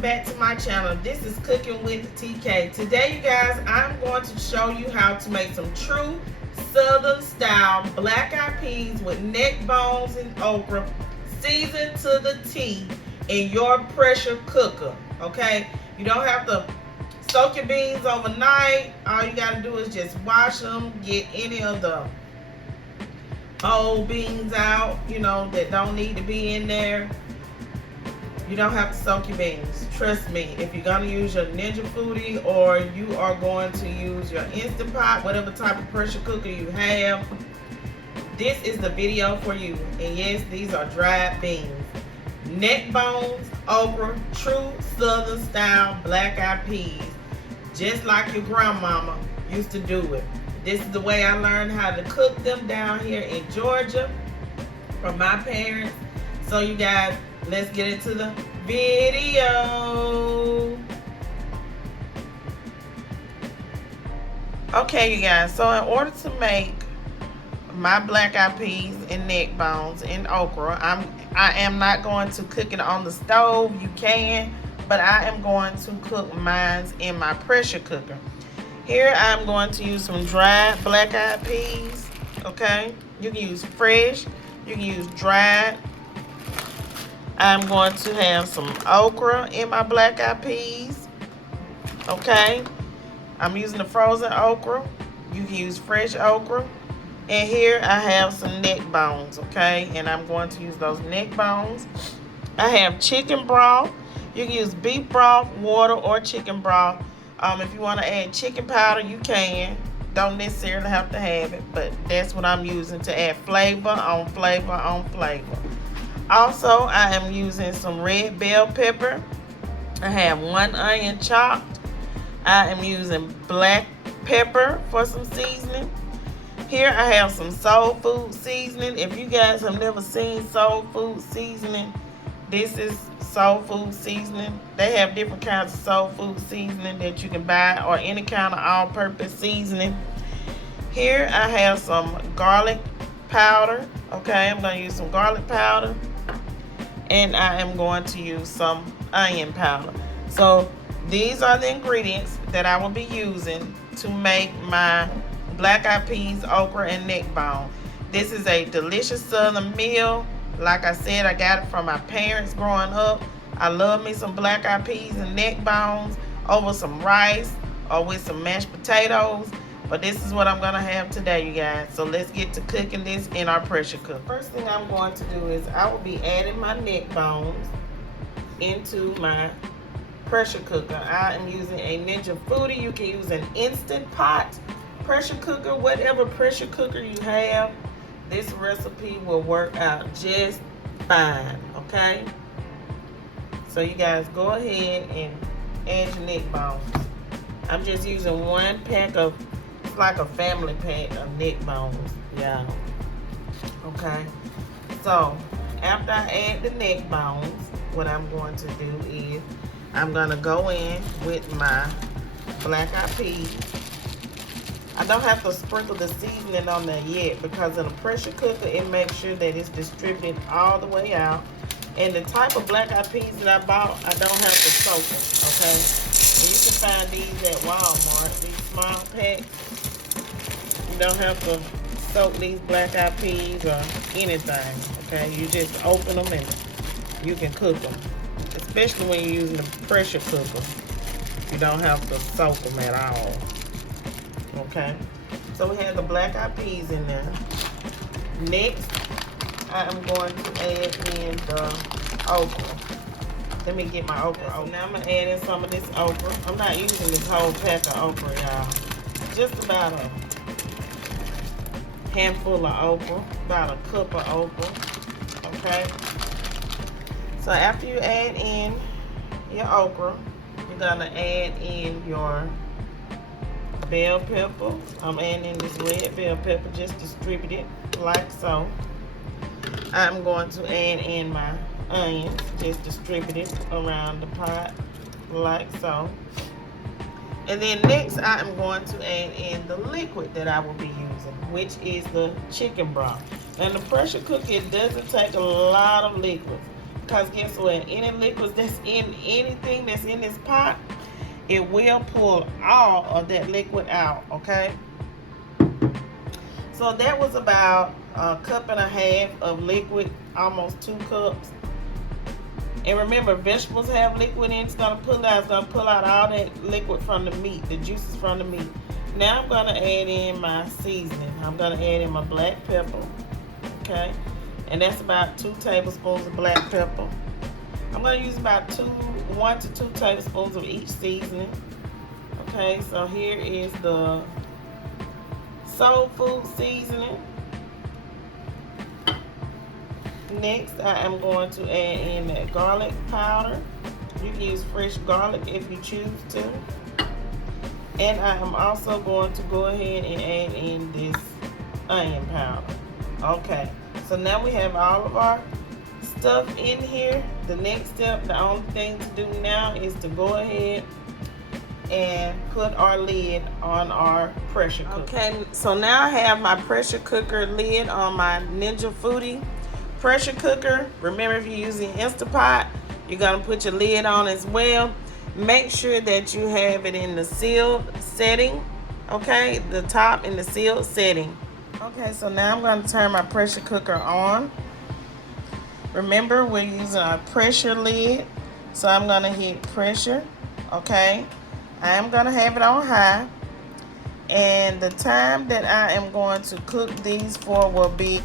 welcome back to my channel. This is Cooking with TK. Today, you guys, I'm going to show you how to make some true Southern style black eyed peas with neck bones and okra, seasoned to the T in your pressure cooker. Okay, you don't have to soak your beans overnight. All you got to do is just wash them, get any of the old beans out, that don't need to be in there. You don't have to soak your beans. Trust me, if you're going to use your Ninja Foodi or you are going to use your Instant Pot, whatever type of pressure cooker you have, this is the video for you. And yes, these are dried beans. Neck bones, okra, true Southern style black eyed peas. Just like your grandmama used to do it. This is the way I learned how to cook them down here in Georgia from my parents. So you guys, let's get into the video. Okay, you guys, so in order to make my black eyed peas and neck bones and okra, I am not going to cook it on the stove. You can, but I am going to cook mine in my pressure cooker. Here I'm going to use some dried black eyed peas. Okay, you can use fresh, you can use dried. I'm going to have some okra in my black eyed peas. Okay, I'm using the frozen okra. You can use fresh okra. And here I have some neck bones. Okay, and I'm going to use those neck bones. I have chicken broth. You can use beef broth, water, or chicken broth. If you want to add chicken powder, you can. Don't necessarily have to have it, but that's what I'm using to add flavor on flavor on flavor. Also, I am using some red bell pepper. I have 1 onion chopped. I am using black pepper for some seasoning. Here I have some soul food seasoning. If you guys have never seen soul food seasoning, this is soul food seasoning. They have different kinds of soul food seasoning that you can buy, or any kind of all-purpose seasoning. Here I have some garlic powder. Okay, I'm going to use some garlic powder. And I am going to use some onion powder. So these are the ingredients that I will be using to make my black eyed peas, okra, and neck bone. This is a delicious Southern meal. Like I said, I got it from my parents growing up. I love me some black eyed peas and neck bones over some rice or with some mashed potatoes. But this is what I'm going to have today, you guys. So let's get to cooking this in our pressure cooker. First thing I'm going to do is I will be adding my neck bones into my pressure cooker. I am using a Ninja Foodi. You can use an Instant Pot pressure cooker, whatever pressure cooker you have. This recipe will work out just fine, okay? So you guys go ahead and add your neck bones. I'm just using 1 pack of, it's like a family pack of neck bones, yeah. Okay, so after I add the neck bones, what I'm going to do is I'm gonna go in with my black eyed peas. I don't have to sprinkle the seasoning on there yet, because in a pressure cooker, it makes sure that it's distributed all the way out. And the type of black eyed peas that I bought, I don't have to soak them, okay? And you can find these at Walmart, these small packs. You don't have to soak these black eyed peas or anything, okay? You just open them and you can cook them. Especially when you're using the pressure cooker. You don't have to soak them at all. Okay, so we have the black eyed peas in there. Next, I'm going to add in the okra. Let me get my okra. So now I'm going to add in some of this okra. I'm not using this whole pack of okra, y'all. Just about a handful of okra, about a cup of okra. Okay, so after you add in your okra, you're going to add in your bell pepper. I'm adding in this red bell pepper, just distribute it like so. I'm going to add in my onions, just distribute it around the pot like so. And then next I'm going to add in the liquid that I will be using, which is the chicken broth. And the pressure cooker, it doesn't take a lot of liquid. because guess what? Any liquids that's in anything that's in this pot, it will pull all of that liquid out, okay? So that was about a cup and a half of liquid, almost 2 cups. And remember, vegetables have liquid in it. It's going to pull out all that liquid from the meat, the juices from the meat. Now I'm going to add in my seasoning. I'm going to add in my black pepper, okay? And that's about 2 tablespoons of black pepper. I'm going to use about 1 to 2 tablespoons of each seasoning. Okay, so here is the soul food seasoning. Next, I am going to add in that garlic powder. You can use fresh garlic if you choose to. And I am also going to go ahead and add in this onion powder. Okay, so now we have all of our stuff in here. The next step, the only thing to do now is to go ahead and put our lid on our pressure cooker. Okay, so now I have my pressure cooker lid on my Ninja Foodi pressure cooker. Remember, if you're using Instapot, you're gonna put your lid on as well. Make sure that you have it in the sealed setting, okay? The top in the sealed setting. Okay, so now I'm gonna turn my pressure cooker on. Remember, we're using our pressure lid, so I'm gonna hit pressure, okay? I am gonna have it on high, and the time that I am going to cook these for will be,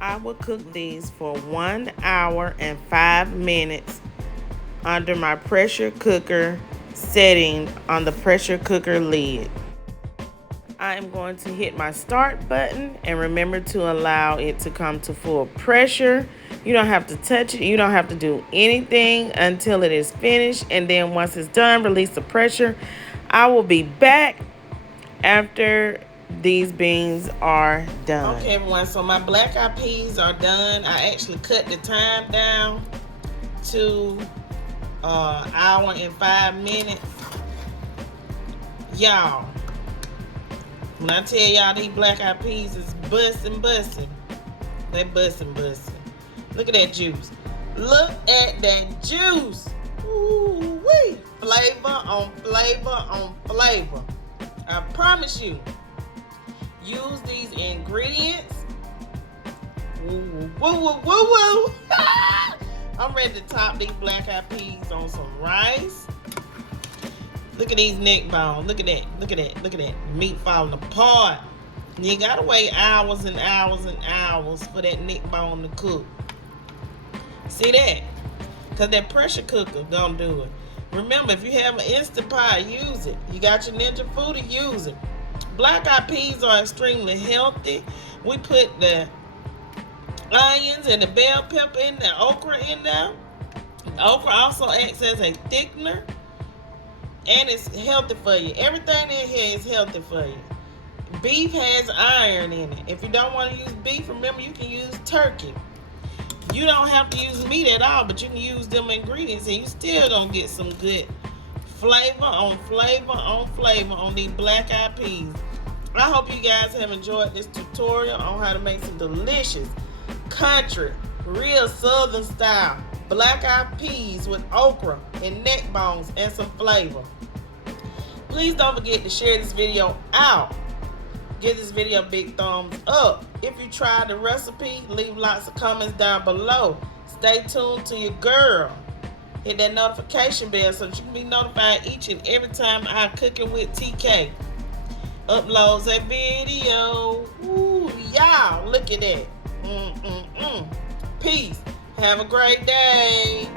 I will cook these for 1 hour and 5 minutes under my pressure cooker setting on the pressure cooker lid. I am going to hit my start button, and remember to allow it to come to full pressure. You don't have to touch it. You don't have to do anything until it is finished. And then once it's done, release the pressure. I will be back after these beans are done. Okay, everyone, so my black eyed peas are done. I actually cut the time down to hour and 5 minutes. Y'all, when I tell y'all these black eyed peas is bussin', they bussin'. Look at that juice. Look at that juice. Ooh-wee. Flavor on flavor on flavor. I promise you. Use these ingredients. Woo, woo, woo, woo, woo. I'm ready to top these black eyed peas on some rice. Look at these neck bones. Look at that. Look at that. Look at that. Meat falling apart. You gotta wait hours and hours and hours for that neck bone to cook. See that? Because that pressure cooker gonna do it. Remember, if you have an Instant Pot, use it. You got your Ninja Foodi, use it. Black eyed peas are extremely healthy. We put the onions and the bell pepper in there, okra in there. Okra also acts as a thickener, and it's healthy for you. Everything in here is healthy for you. Beef has iron in it. If you don't want to use beef, remember you can use turkey. You don't have to use meat at all, but you can use them ingredients and you still gonna get some good flavor on flavor on flavor on these black eyed peas. I hope you guys have enjoyed this tutorial on how to make some delicious country, real southern style black eyed peas with okra and neck bones and some flavor. Please don't forget to share this video out. Give this video a big thumbs up. If you tried the recipe, leave lots of comments down below. Stay tuned to your girl. Hit that notification bell so that you can be notified each and every time I Cooking with TK uploads a video. Ooh, y'all, look at that. Peace. Have a great day.